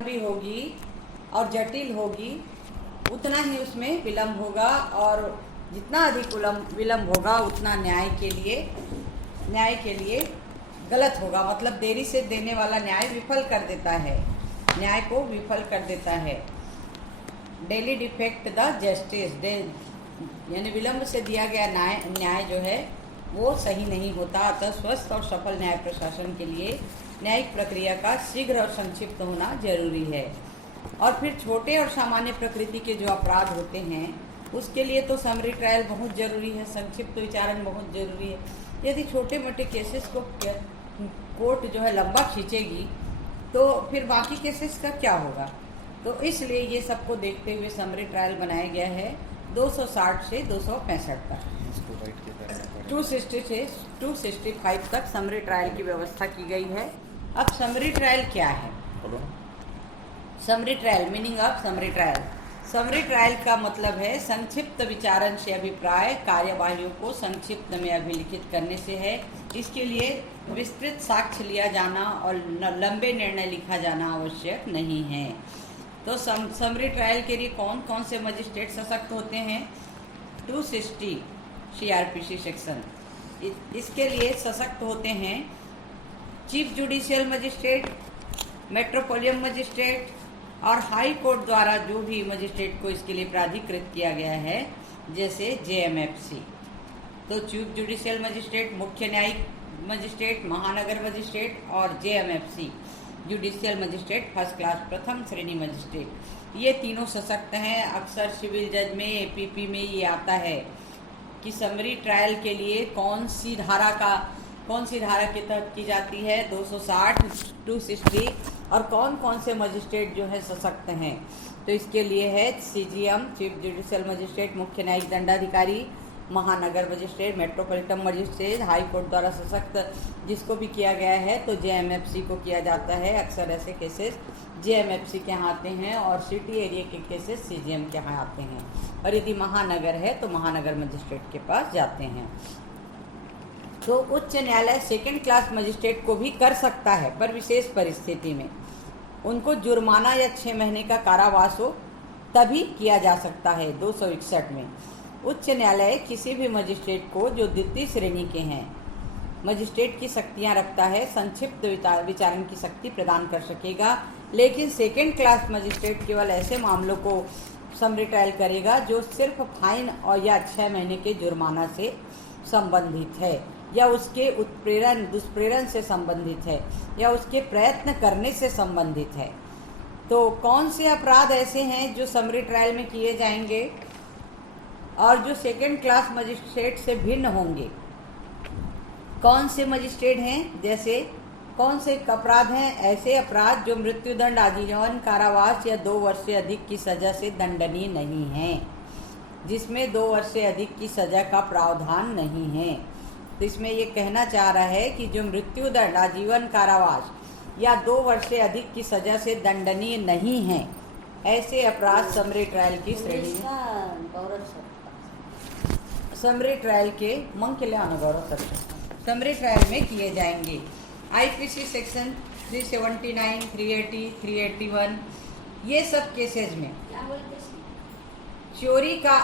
भी होगी और जटिल होगी उतना ही उसमें विलम्ब होगा, और जितना अधिक विलम्ब होगा उतना न्याय के लिए गलत होगा। मतलब देरी से देने वाला न्याय विफल कर देता है, न्याय को विफल कर देता है। डेली डिफेक्ट द जस्टिस, यानी विलम्ब से दिया गया न्याय जो है वो सही नहीं होता। अतः स्वस्थ और सफल न्याय प्रशासन के लिए न्यायिक प्रक्रिया का शीघ्र और संक्षिप्त होना जरूरी है। और फिर छोटे और सामान्य प्रकृति के जो अपराध होते हैं उसके लिए तो समरी ट्रायल बहुत ज़रूरी है, संक्षिप्त विचारण बहुत ज़रूरी है। यदि छोटे मोटे केसेस को कोर्ट जो है लंबा खींचेगी तो फिर बाकी केसेस का क्या होगा। तो इसलिए ये सबको देखते हुए समरी ट्रायल बनाया गया है 260 से 265 तक, 260 से 265 तक समरी ट्रायल की व्यवस्था की गई है। अब समरी ट्रायल क्या है? Summary trial, meaning of summary trial. Summary trial का मतलब है संक्षिप्त विचारण से अभिप्राय कार्यवाहियों को संक्षिप्त में अभिलिखित करने से है। इसके लिए विस्तृत साक्ष्य लिया जाना और लंबे निर्णय लिखा जाना आवश्यक नहीं है। तो समरी ट्रायल के लिए कौन कौन से मजिस्ट्रेट सशक्त होते हैं? 260 CRPC सेक्शन, इसके लिए सशक्त होते हैं chief judicial magistrate, metropolitan magistrate और हाई कोर्ट द्वारा जो भी मजिस्ट्रेट को इसके लिए प्राधिकृत किया गया है, जैसे JMFC। तो चीफ जुडिशियल मजिस्ट्रेट, मुख्य न्यायिक मजिस्ट्रेट, महानगर मजिस्ट्रेट और JMFC judicial magistrate first class प्रथम श्रेणी मजिस्ट्रेट, ये तीनों सशक्त हैं। अक्सर सिविल जज में APP में ये आता है कि समरी ट्रायल के लिए कौन सी धारा के तहत की जाती है, 260, 260, और कौन कौन से मजिस्ट्रेट जो है सशक्त हैं। तो इसके लिए है CGM चीफ जुडिशियल मजिस्ट्रेट, मुख्य न्यायिक दंडाधिकारी, महानगर magistrate, metropolitan magistrate, high court द्वारा सशक्त जिसको भी किया गया है तो JMFC को किया जाता है। अक्सर ऐसे केसेस JMFC के यहाँ आते हैं और सिटी एरिया के केसेस CGM के यहाँ आते हैं, और यदि महानगर है तो महानगर मजिस्ट्रेट के पास जाते हैं। तो उच्च न्यायालय सेकंड क्लास मजिस्ट्रेट को भी कर सकता है, पर विशेष परिस्थिति में उनको जुर्माना या 6 महीने का कारावास हो तभी किया जा सकता है। 261 में उच्च न्यायालय किसी भी मजिस्ट्रेट को जो द्वितीय श्रेणी के हैं मजिस्ट्रेट की शक्तियां रखता है संक्षिप्त विचारण की शक्ति प्रदान कर सकेगा, लेकिन सेकंड क्लास मजिस्ट्रेट केवल ऐसे मामलों को समरी ट्रायल करेगा जो सिर्फ फाइन और या 6 महीने के जुर्माना से संबंधित है, या उसके दुष्प्रेरण से संबंधित है, या उसके प्रयत्न करने से संबंधित है। तो कौन से अपराध ऐसे हैं जो समरी ट्रायल में किए जाएंगे और जो सेकंड क्लास मजिस्ट्रेट से भिन्न होंगे? कौन से मजिस्ट्रेट हैं? जैसे कौन से अपराध हैं? ऐसे अपराध जो मृत्युदंड, आजीवन कारावास या 2 वर्ष से अधिक की सजा से दंडनीय नहीं हैं, जिसमें 2 वर्ष से अधिक की सजा का प्रावधान नहीं है। तो इसमें ये कहना चाह रहा है कि जो मृत्युदंड, आजीवन कारावास या 2 वर्ष से अधिक की सजा से दंडनीय नहीं है, ऐसे अपराध समरी ट्रायल की श्रेणी में, समरी ट्रायल के समरी ट्रायल में किए जाएंगे। IPC सेक्शन 379, 380, 381, ये सब केसेज में चोरी का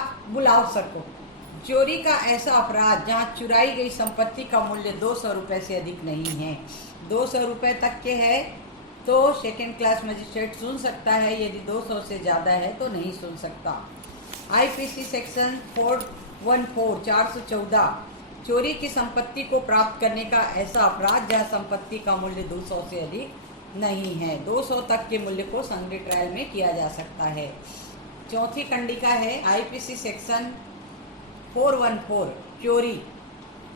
चोरी का ऐसा अपराध जहाँ चुराई गई संपत्ति का मूल्य 200 रुपये से अधिक नहीं है, 200 रुपये तक के है तो सेकेंड क्लास मजिस्ट्रेट सुन सकता है, यदि 200 से ज़्यादा है तो नहीं सुन सकता। IPC सेक्शन 414, 414, चोरी की संपत्ति को प्राप्त करने का ऐसा अपराध जहाँ संपत्ति का मूल्य 200 से अधिक नहीं है, 200 तक के मूल्य को समरी ट्रायल में किया जा सकता है। चौथी कंडिका है IPC सेक्शन 414, चोरी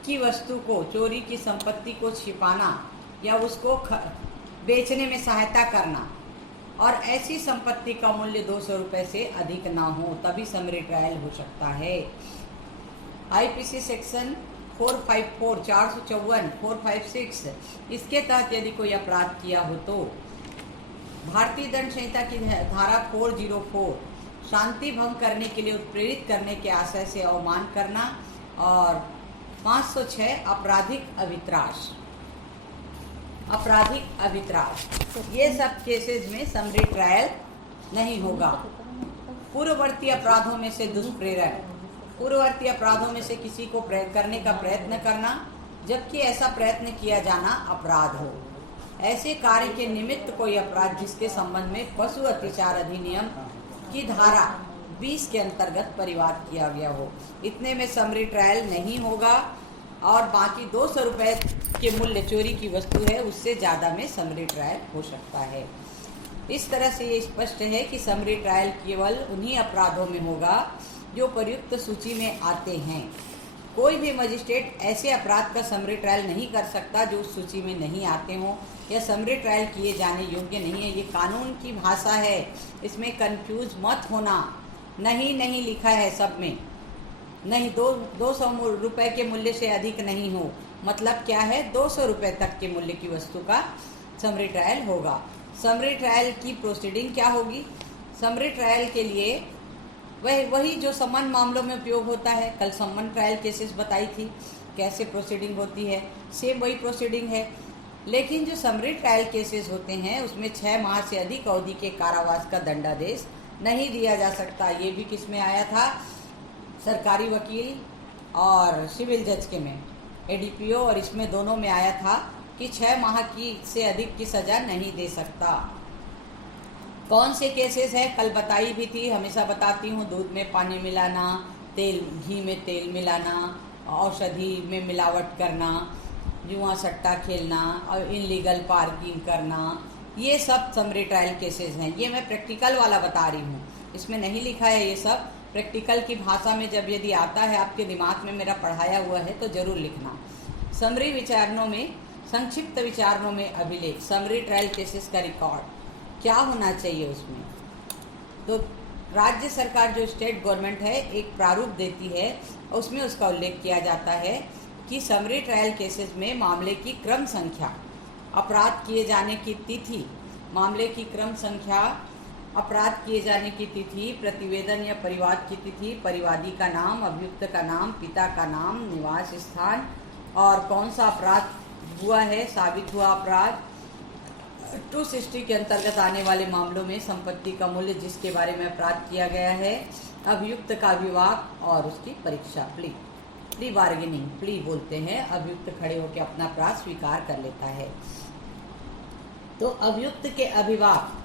की वस्तु को, चोरी की संपत्ति को छिपाना या उसको बेचने में सहायता करना, और ऐसी संपत्ति का मूल्य 200 रुपये से अधिक ना हो, तभी समरी ट्रायल हो सकता है। IPC सेक्शन 454, 454, 456, इसके तहत यदि कोई अपराध किया हो तो भारतीय दंड संहिता की धारा 404, शांति भंग करने के लिए उत्प्रेरित करने के आशय से अवमान करना, और 506 आपराधिक अवित्राश। आपराधिक अभित्राव, ये सब केसेस में समरी ट्रायल नहीं होगा। पूर्ववर्ती अपराधों में से दुष्प्रेरण, पूर्ववर्ती अपराधों में से किसी को करने का प्रयत्न करना जबकि ऐसा प्रयत्न किया जाना अपराध हो, ऐसे कार्य के निमित्त कोई अपराध जिसके संबंध में पशु अत्याचार अधिनियम की धारा 20 के अंतर्गत परिवाद किया गया हो, इतने में समरी ट्रायल नहीं होगा। और बाकी 200 रुपये के मूल्य चोरी की वस्तु है उससे ज़्यादा में समरी ट्रायल हो सकता है। इस तरह से ये स्पष्ट है कि समरी ट्रायल केवल उन्हीं अपराधों में होगा जो प्रयुक्त सूची में आते हैं। कोई भी मजिस्ट्रेट ऐसे अपराध का समरी ट्रायल नहीं कर सकता जो उस सूची में नहीं आते हों या समरी ट्रायल किए जाने योग्य नहीं है। ये कानून की भाषा है, इसमें कंफ्यूज मत होना। नहीं लिखा है सब में, नहीं 200 रुपये के मूल्य से अधिक नहीं हो, मतलब क्या है 200 रुपये तक के मूल्य की वस्तु का समरी ट्रायल होगा। समरी ट्रायल की प्रोसीडिंग क्या होगी? समरी ट्रायल के लिए वही जो सम्मन मामलों में उपयोग होता है। कल सम्मन ट्रायल केसेस बताई थी कैसे प्रोसीडिंग होती है, सेम वही प्रोसीडिंग है। लेकिन जो समरी ट्रायल केसेस होते हैं उसमें 6 माह से अधिक अवधि के कारावास का दंडादेश नहीं दिया जा सकता। ये भी किस में आया था? सरकारी वकील और सिविल जज के में, एडीपीओ और इसमें दोनों में आया था कि 6 माह की से अधिक की सज़ा नहीं दे सकता। कौन से केसेस हैं कल बताई भी थी, हमेशा बताती हूँ। दूध में पानी मिलाना, घी में तेल मिलाना, औषधि में मिलावट करना, जुआ सट्टा खेलना और इनलीगल पार्किंग करना, ये सब समरी ट्रायल केसेस हैं। ये मैं प्रैक्टिकल वाला बता रही हूँ, इसमें नहीं लिखा है। ये सब प्रैक्टिकल की भाषा में जब यदि आता है आपके दिमाग में मेरा पढ़ाया हुआ है तो ज़रूर लिखना। समरी विचारणों में, संक्षिप्त विचारणों में अभिलेख, समरी ट्रायल केसेस का रिकॉर्ड क्या होना चाहिए उसमें? तो राज्य सरकार जो स्टेट गवर्नमेंट है एक प्रारूप देती है, उसमें उसका उल्लेख किया जाता है कि समरी ट्रायल केसेस में मामले की क्रम संख्या, अपराध किए जाने की तिथि, मामले की क्रम संख्या, अपराध किए जाने की तिथि, प्रतिवेदन या परिवाद की तिथि, परिवादी का नाम, अभियुक्त का नाम, पिता का नाम, निवास स्थान और कौन सा अपराध हुआ है, साबित हुआ अपराध, 260 के अंतर्गत आने वाले मामलों में संपत्ति का मूल्य जिसके बारे में अपराध किया गया है, अभियुक्त का विवाद और उसकी परीक्षा, प्ली बार्गेनिंग, प्ली बोलते हैं। अभियुक्त खड़े होकर अपना अपराध स्वीकार कर लेता है। तो अभियुक्त के अभिवाद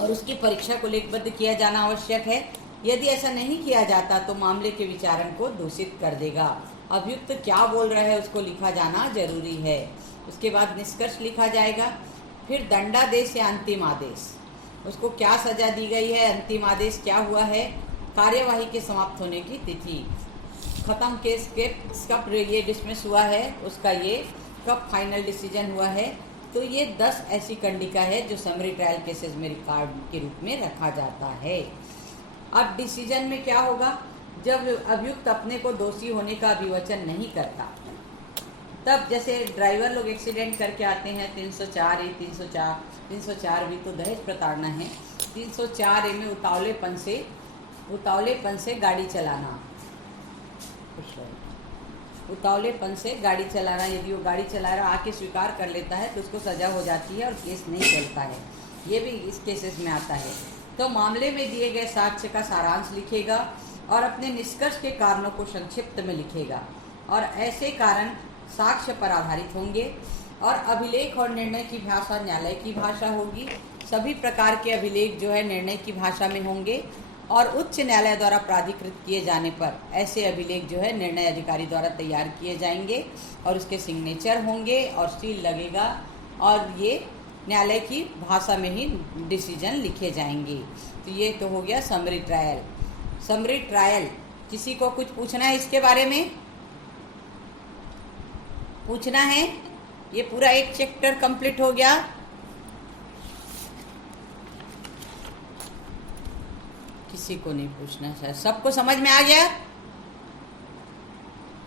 और उसकी परीक्षा को लेखबद्ध किया जाना आवश्यक है। यदि ऐसा नहीं किया जाता तो मामले के विचारण को दूषित कर देगा। अभियुक्त क्या बोल रहा है उसको लिखा जाना जरूरी है। उसके बाद निष्कर्ष लिखा जाएगा, फिर दंडादेश या अंतिम आदेश, उसको क्या सजा दी गई है, अंतिम आदेश क्या हुआ है, कार्यवाही के समाप्त होने की तिथि, ख़त्म केस के कब ये डिसमिस हुआ है, उसका ये कब फाइनल डिसीजन हुआ है। तो ये 10 ऐसी कंडिका है जो समरी ट्रायल केसेस में रिकॉर्ड के रूप में रखा जाता है। अब डिसीजन में क्या होगा? जब अभियुक्त अपने को दोषी होने का विवेचन नहीं करता, तब जैसे ड्राइवर लोग एक्सीडेंट करके आते हैं 304 भी तो दहेज प्रताड़ना है। 304 में उतावलेपन से गाड़ी चलाना, उतावलेपन से गाड़ी चलाना, यदि वो गाड़ी चला रहा आके स्वीकार कर लेता है तो उसको सज़ा हो जाती है और केस नहीं चलता है। ये भी इस केसेस में आता है। तो मामले में दिए गए साक्ष्य का सारांश लिखेगा और अपने निष्कर्ष के कारणों को संक्षिप्त में लिखेगा और ऐसे कारण साक्ष्य पर आधारित होंगे। और अभिलेख और निर्णय की भाषा न्यायालय की भाषा होगी। सभी प्रकार के अभिलेख जो है निर्णय की भाषा में होंगे और उच्च न्यायालय द्वारा प्राधिकृत किए जाने पर ऐसे अभिलेख जो है निर्णय अधिकारी द्वारा तैयार किए जाएंगे और उसके सिग्नेचर होंगे और सील लगेगा और ये न्यायालय की भाषा में ही डिसीजन लिखे जाएंगे। तो ये तो हो गया समरी ट्रायल। समरी ट्रायल, किसी को कुछ पूछना है इसके बारे में? पूछना है? ये पूरा एक चैप्टर कंप्लीट हो गया। किसी को नहीं पूछना सर, सबको समझ में आ गया?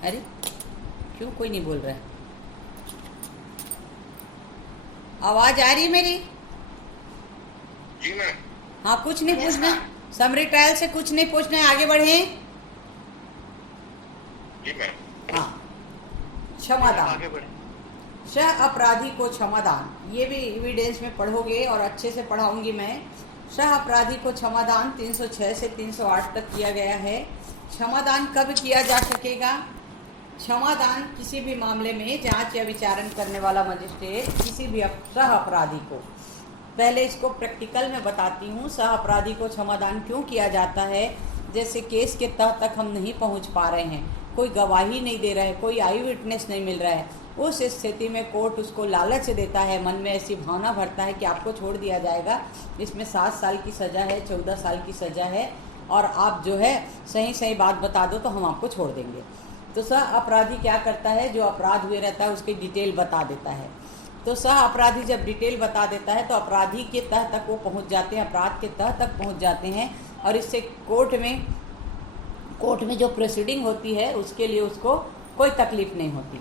अरे क्यों कोई नहीं बोल रहा है? आवाज आ रही है मेरी? जी मैम। हाँ, कुछ नहीं पूछना, समरी ट्रायल से कुछ नहीं पूछना है, आगे बढ़े। जी मैम। हाँ, क्षमादान। आगे बढ़े। सह अपराधी को क्षमादान, ये भी एविडेंस में पढ़ोगे और अच्छे से पढ़ाऊंगी मैं। सह अपराधी को क्षमादान 306 से 308 तक किया गया है। क्षमादान कब किया जा सकेगा? क्षमादान किसी भी मामले में जांच या विचारण करने वाला मजिस्ट्रेट किसी भी सह अपराधी को, पहले इसको प्रैक्टिकल में बताती हूँ, सह अपराधी को क्षमादान क्यों किया जाता है। जैसे केस के तह तक हम नहीं पहुँच पा रहे हैं, कोई गवाही नहीं दे रहा है, कोई आई विटनेस नहीं मिल रहा है, उस स्थिति में कोर्ट उसको लालच देता है, मन में ऐसी भावना भरता है कि आपको छोड़ दिया जाएगा, इसमें 7 साल की सज़ा है, 14 साल की सज़ा है, और आप जो है सही सही बात बता दो तो हम आपको छोड़ देंगे। तो सह अपराधी क्या करता है, जो अपराध हुए रहता है उसकी डिटेल बता देता है। तो सह अपराधी जब डिटेल बता देता है तो अपराधी के तह तक वो पहुंच जाते हैं, अपराध के तह तक पहुंच जाते हैं, और इससे कोर्ट में जो प्रोसीडिंग होती है उसके लिए उसको कोई तकलीफ नहीं होती।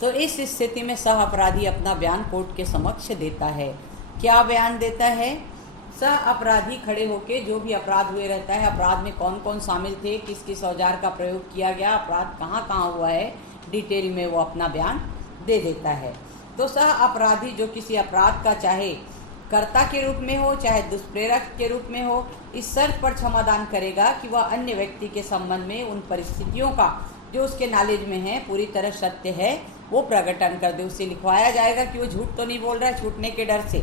तो इस स्थिति में सह अपराधी अपना बयान कोर्ट के समक्ष देता है। क्या बयान देता है? सह अपराधी खड़े होकर जो भी अपराध हुए रहता है, अपराध में कौन कौन शामिल थे, किस किस औजार का प्रयोग किया गया, अपराध कहाँ कहाँ हुआ है, डिटेल में वो अपना बयान दे देता है। तो सह अपराधी जो किसी अपराध का चाहे कर्ता के रूप में हो चाहे दुष्प्रेरक के रूप में हो, इस शर्त पर क्षमादान करेगा कि वह अन्य व्यक्ति के संबंध में उन परिस्थितियों का जो उसके नॉलेज में है पूरी तरह सत्य है वो प्रकटन कर दे। उससे लिखवाया जाएगा कि वो झूठ तो नहीं बोल रहा है छूटने के डर से।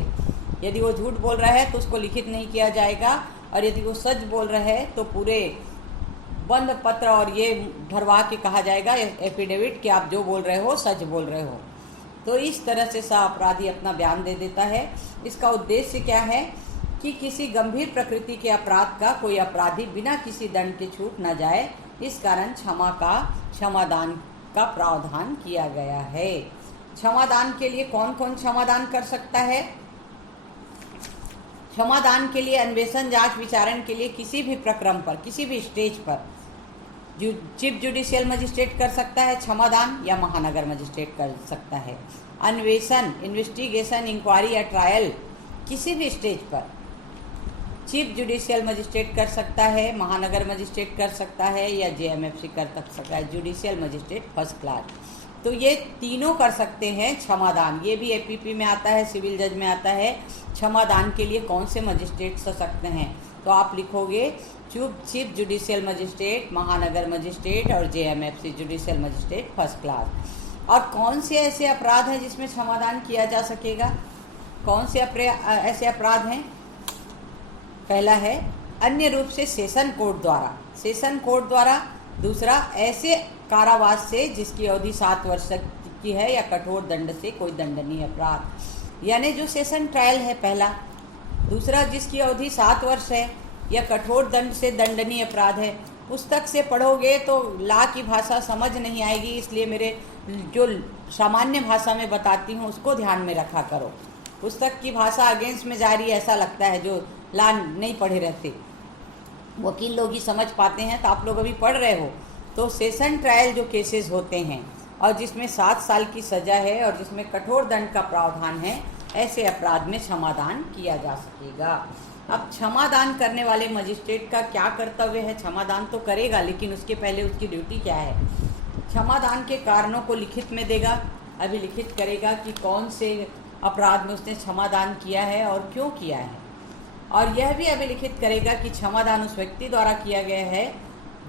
यदि वो झूठ बोल रहा है तो उसको लिखित नहीं किया जाएगा, और यदि वो सच बोल रहा है तो पूरे बंद पत्र और ये भरवा के कहा जाएगा एफिडेविट कि आप जो बोल रहे हो सच बोल रहे हो। तो इस तरह से सह अपराधी अपना बयान दे देता है। इसका उद्देश्य क्या है कि किसी गंभीर प्रकृति के अपराध का कोई अपराधी बिना किसी दंड के छूट न जाए, इस कारण क्षमादान का प्रावधान किया गया है। क्षमादान के लिए कौन कौन क्षमादान कर सकता है? क्षमादान के लिए अन्वेषण जांच विचारण के लिए किसी भी प्रक्रम पर, किसी भी स्टेज पर चीफ जुडिशियल मजिस्ट्रेट कर सकता है क्षमादान, या महानगर मजिस्ट्रेट कर सकता है। अन्वेषण, इन्वेस्टिगेशन, इंक्वायरी या ट्रायल किसी भी स्टेज पर चीफ जुडिशियल मजिस्ट्रेट कर सकता है, महानगर मजिस्ट्रेट कर सकता है, या जेएमएफसी कर सकता है, जुडिशियल मजिस्ट्रेट फर्स्ट क्लास। तो ये तीनों कर सकते हैं क्षमादान। ये भी एपीपी में आता है, सिविल जज में आता है। क्षमादान के लिए कौन से मजिस्ट्रेट सकते हैं? तो आप लिखोगे चीफ जुडिशियल मजिस्ट्रेट, महानगर मजिस्ट्रेट और JMFC judicial magistrate first class. और कौन से ऐसे अपराध हैं जिसमें क्षमादान किया जा सकेगा? कौन से ऐसे अपराध हैं? पहला है अन्य रूप से सेशन कोर्ट द्वारा। दूसरा ऐसे कारावास से जिसकी अवधि 7 वर्ष की है या कठोर दंड से कोई दंडनीय अपराध, यानी जो सेशन ट्रायल है पहला। दूसरा जिसकी अवधि 7 वर्ष है या कठोर दंड से दंडनीय अपराध है। पुस्तक से पढ़ोगे तो लॉ की भाषा समझ नहीं आएगी, इसलिए मेरे जो सामान्य भाषा में बताती हूँ उसको ध्यान में रखा करो। पुस्तक की भाषा अगेंस्ट में जा रही है ऐसा लगता है, जो लॉ नहीं पढ़े रहते वकील लोग ही समझ पाते हैं। तो आप लोग अभी पढ़ रहे हो। तो सेशन ट्रायल जो केसेस होते हैं और जिसमें 7 साल की सज़ा है और जिसमें कठोर दंड का प्रावधान है, ऐसे अपराध में क्षमादान किया जा सकेगा। अब क्षमादान करने वाले मजिस्ट्रेट का क्या कर्तव्य है? क्षमादान तो करेगा, लेकिन उसके पहले उसकी ड्यूटी क्या है? क्षमादान के कारणों को लिखित में देगा, अभिलिखित करेगा कि कौन से अपराध में उसने क्षमादान किया है और क्यों किया है, और यह भी अभिलिखित करेगा कि क्षमादान उस व्यक्ति द्वारा किया गया है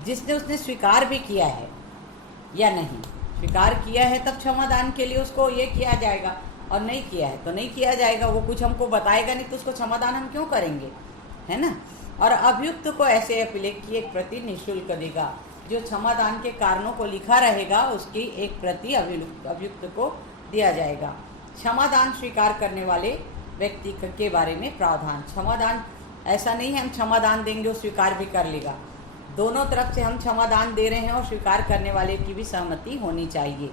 जिसने उसने स्वीकार भी किया है या नहीं। स्वीकार किया है तब क्षमादान के लिए उसको ये किया जाएगा, और नहीं किया है तो नहीं किया जाएगा। वो कुछ हमको बताएगा नहीं तो उसको क्षमादान हम क्यों करेंगे, है ना। और अभियुक्त को ऐसे अभिलेख की एक प्रति निःशुल्क देगा। जो क्षमादान के कारणों को लिखा रहेगा उसकी एक प्रति अभियुक्त को दिया जाएगा। क्षमादान स्वीकार करने वाले व्यक्ति के बारे में प्रावधान। क्षमादान ऐसा नहीं है हम क्षमादान देंगे वो स्वीकार भी कर लेगा। दोनों तरफ से हम क्षमादान दे रहे हैं और स्वीकार करने वाले की भी सहमति होनी चाहिए।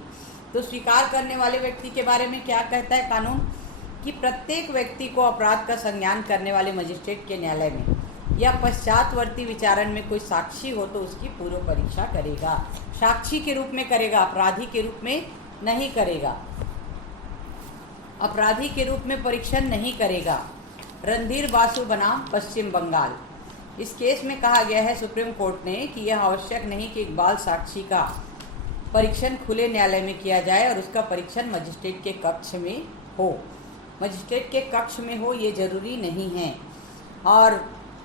तो स्वीकार करने वाले व्यक्ति के बारे में क्या कहता है कानून? कि प्रत्येक व्यक्ति को अपराध का संज्ञान करने वाले मजिस्ट्रेट के न्यायालय में या पश्चातवर्ती विचारण में कोई साक्षी हो तो उसकी पूर्व परीक्षा करेगा। साक्षी के रूप में करेगा, अपराधी के रूप में नहीं करेगा। अपराधी के रूप में परीक्षण नहीं करेगा। रणधीर बासु बनाम पश्चिम बंगाल। इस केस में कहा गया है सुप्रीम कोर्ट ने कि यह आवश्यक नहीं कि इकबाल साक्षी का परीक्षण खुले न्यायालय में किया जाए और उसका परीक्षण मजिस्ट्रेट के कक्ष में हो। मजिस्ट्रेट के कक्ष में हो ये जरूरी नहीं है। और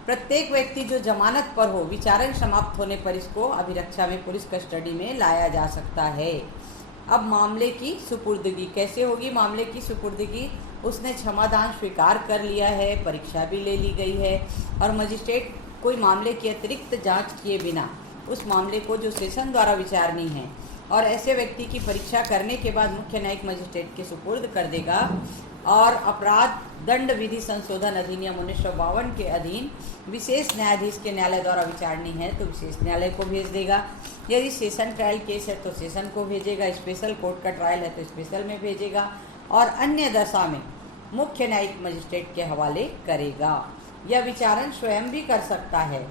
प्रत्येक व्यक्ति जो जमानत पर हो, विचारण समाप्त होने पर इसको अभिरक्षा में पुलिस कस्टडी में लाया जा सकता है। अब मामले की सुपुर्दगी कैसे होगी? मामले की सुपुर्दगी, उसने क्षमादान स्वीकार कर लिया है, परीक्षा भी ले ली गई है और मजिस्ट्रेट कोई मामले की अतिरिक्त जांच किए बिना उस मामले को जो सेशन द्वारा विचारनी है और ऐसे व्यक्ति की परीक्षा करने के बाद मुख्य न्यायिक मजिस्ट्रेट के सुपुर्द कर देगा और अपराध दंड विधि संशोधन अधिनियम 1952 के अधीन विशेष न्यायाधीश के न्यायालय द्वारा विचारनी है तो विशेष न्यायालय को भेज देगा। यदि सेशन ट्रायल केस है तो सेशन को भेजेगा, स्पेशल कोर्ट का ट्रायल है तो स्पेशल में भेजेगा और अन्य दशा में मुख्य न्यायिक मजिस्ट्रेट के हवाले करेगा। यह विचारण स्वयं भी कर सकता है,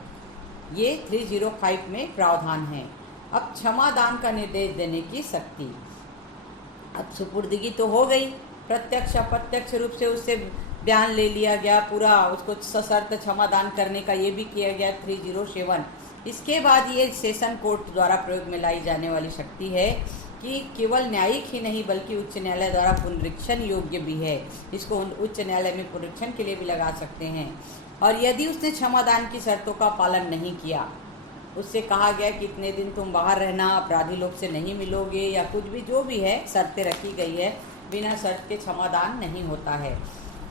ये 305 में प्रावधान है। अब क्षमादान का निर्देश देने की शक्ति। अब सुपुर्दगी तो हो गई, प्रत्यक्ष अप्रत्यक्ष रूप से उससे बयान ले लिया गया, पूरा उसको सशर्त क्षमादान करने का ये भी किया गया 307। इसके बाद ये सेशन कोर्ट द्वारा प्रयोग में लाई जाने वाली शक्ति है कि केवल न्यायिक ही नहीं बल्कि उच्च न्यायालय द्वारा पुनरीक्षण योग्य भी है। इसको उच्च न्यायालय में पुनरीक्षण के लिए भी लगा सकते हैं। और यदि उसने क्षमादान की शर्तों का पालन नहीं किया, उससे कहा गया कि इतने दिन तुम बाहर रहना, अपराधी लोग से नहीं मिलोगे या कुछ भी जो भी है शर्तें रखी गई है, बिना शर्त के क्षमादान नहीं होता है।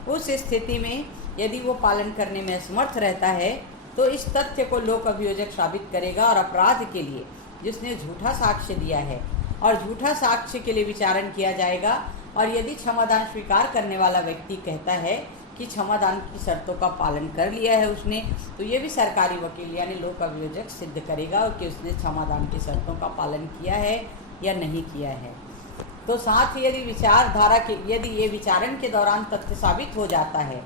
उस स्थिति में यदि वो पालन करने में असमर्थ रहता है तो इस तथ्य को लोक अभियोजक साबित करेगा और अपराध के लिए जिसने झूठा साक्ष्य दिया है और झूठा साक्ष्य के लिए विचारण किया जाएगा। और यदि क्षमादान स्वीकार करने वाला व्यक्ति कहता है कि क्षमादान की शर्तों का पालन कर लिया है उसने, तो ये भी सरकारी वकील यानी लोक अभियोजक सिद्ध करेगा कि उसने क्षमादान की शर्तों का पालन किया है या नहीं किया है। तो साथ ही यदि ये विचारण के दौरान तथ्य साबित हो जाता है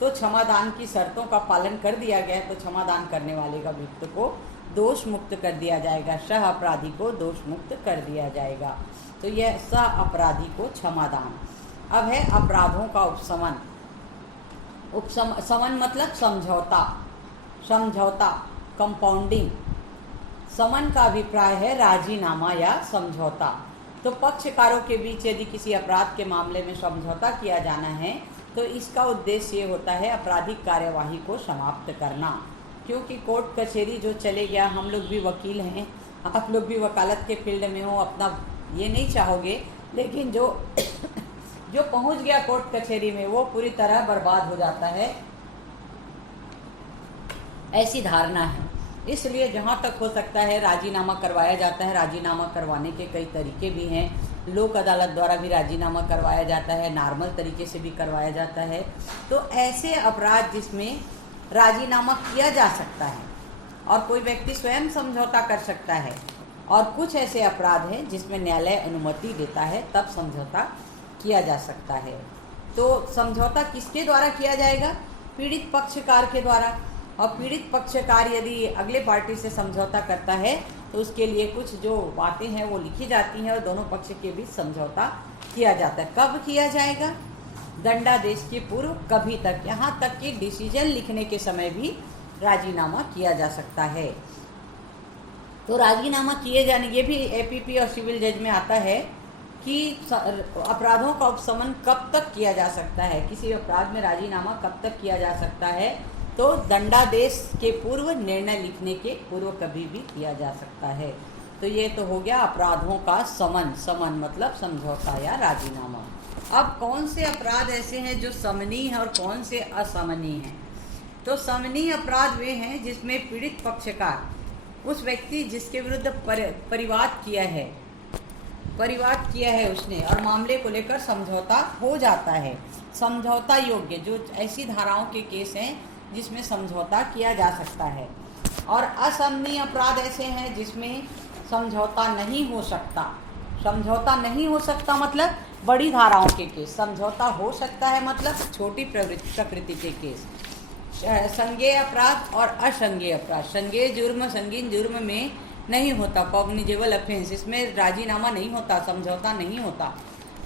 तो क्षमादान की शर्तों का पालन कर दिया गया तो क्षमादान करने वाले का व्यक्ति को दोष मुक्त कर दिया जाएगा, सह अपराधी को दोष मुक्त कर दिया जाएगा। तो यह सह अपराधी को क्षमादान। अब है अपराधों का उपशमन। समन मतलब समझौता, कंपाउंडिंग। समन का अभिप्राय है राजीनामा या समझौता। तो पक्षकारों के बीच यदि किसी अपराध के मामले में समझौता किया जाना है तो इसका उद्देश्य ये होता है आपराधिक कार्यवाही को समाप्त करना। क्योंकि कोर्ट कचहरी जो चले गया, हम लोग भी वकील हैं, आप लोग भी वकालत के फील्ड में हो, अपना ये नहीं चाहोगे, लेकिन जो पहुंच गया कोर्ट कचहरी में वो पूरी तरह बर्बाद हो जाता है, ऐसी धारणा है। इसलिए जहाँ तक हो सकता है राजीनामा करवाया जाता है। राजीनामा करवाने के कई तरीके भी हैं। लोक अदालत द्वारा भी राजीनामा करवाया जाता है, नॉर्मल तरीके से भी करवाया जाता है। तो ऐसे अपराध जिसमें राजीनामा किया जा सकता है और कोई व्यक्ति स्वयं समझौता कर सकता है, और कुछ ऐसे अपराध हैं जिसमें न्यायालय अनुमति देता है, तब समझौता किया जा सकता है। तो समझौता किसके द्वारा किया जाएगा? पीड़ित पक्षकार के द्वारा। और पीड़ित पक्षकार यदि अगले पार्टी से समझौता करता है तो उसके लिए कुछ जो बातें हैं वो लिखी जाती हैं और दोनों पक्ष के बीच समझौता किया जाता है। कब किया जाएगा? दंडादेश के पूर्व, कभी तक, यहाँ तक कि डिसीजन लिखने के समय भी राजीनामा किया जा सकता है। तो राजीनामा किए जाने, ये भी एपीपी और सिविल जज में आता है कि अपराधों का उपशमन कब तक किया जा सकता है, किसी अपराध में राजीनामा कब तक किया जा सकता है। तो दंडादेश के पूर्व, निर्णय लिखने के पूर्व कभी भी किया जा सकता है। तो ये तो हो गया अपराधों का समन मतलब समझौता या राजीनामा। अब कौन से अपराध ऐसे हैं जो समनीय हैं और कौन से असमनीय हैं? तो समनीय अपराध वे हैं जिसमें पीड़ित पक्षकार, उस व्यक्ति जिसके विरुद्ध परिवाद किया है उसने और मामले को लेकर समझौता हो जाता है, समझौता योग्य, जो ऐसी धाराओं के केस हैं जिसमें समझौता किया जा सकता है। और असमनीय अपराध ऐसे हैं जिसमें समझौता नहीं हो सकता। समझौता नहीं हो सकता मतलब बड़ी धाराओं के केस, समझौता हो सकता है मतलब छोटी प्रकृति के केस। संज्ञेय अपराध और असंज्ञेय अपराध। संज्ञेय जुर्म, संगीन जुर्म में नहीं होता, कॉग्निजेबल ऑफेंस, इसमें राजीनामा नहीं होता, समझौता नहीं होता।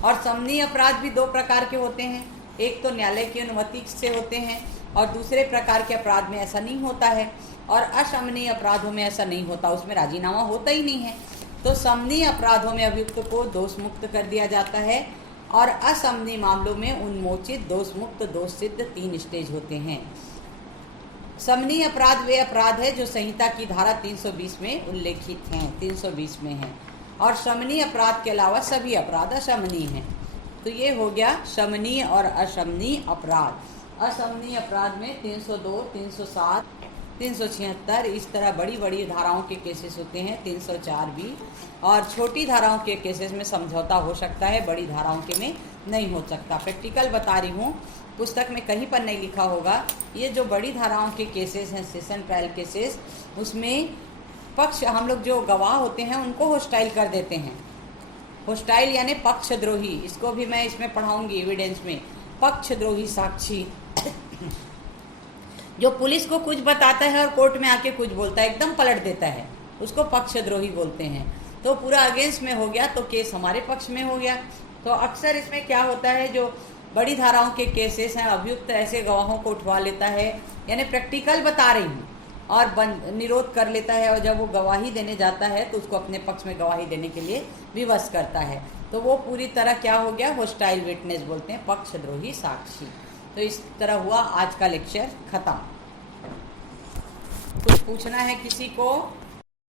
और समनीय अपराध भी दो प्रकार के होते हैं, एक तो न्यायालय की अनुमति से होते हैं और दूसरे प्रकार के अपराध में ऐसा नहीं होता है। और असमनीय अपराधों में ऐसा नहीं होता, उसमें राजीनामा होता ही नहीं है। तो समनीय अपराधों में अभियुक्त को दोष मुक्त कर दिया जाता है और असमनीय मामलों में उन्मोचित, दोष मुक्त, दोष सिद्ध 3 स्टेज होते हैं। समनीय अपराध वे अपराध है जो संहिता की धारा 320 में उल्लेखित हैं, 320 में हैं, और समनीय अपराध के अलावा सभी अपराध अशमनीय हैं। तो ये हो गया समनीय और अशमनीय अपराध। असमनीय अपराध में 302, 307, 376 इस तरह बड़ी बड़ी धाराओं के केसेस होते हैं, 304 भी, और छोटी धाराओं के केसेस में समझौता हो सकता है, बड़ी धाराओं के में नहीं हो सकता। प्रैक्टिकल बता रही हूँ, पुस्तक में कहीं पर नहीं लिखा होगा। ये जो बड़ी धाराओं के केसेस हैं, सेशन ट्रायल केसेस, उसमें पक्ष, हम लोग जो गवाह होते हैं उनको होस्टाइल कर देते हैं। होस्टाइल यानी पक्षद्रोही, इसको भी मैं इसमें पढ़ाऊंगी एविडेंस में। पक्षद्रोही साक्षी जो पुलिस को कुछ बताता है और कोर्ट में आके कुछ बोलता है, एकदम पलट देता है, उसको पक्षद्रोही बोलते हैं। तो पूरा अगेंस्ट में हो गया तो केस हमारे पक्ष में हो गया। तो अक्सर इसमें क्या होता है, जो बड़ी धाराओं के केसेस हैं, अभियुक्त ऐसे गवाहों को उठवा लेता है, यानी प्रैक्टिकल बता रही हूँ, और निरोध कर लेता है, और जब वो गवाही देने जाता है तो उसको अपने पक्ष में गवाही देने के लिए विवश करता है। तो वो पूरी तरह क्या हो गया, होस्टाइल विटनेस बोलते हैं, पक्षद्रोही साक्षी। तो इस तरह हुआ आज का लेक्चर खत्म। कुछ पूछना है किसी को?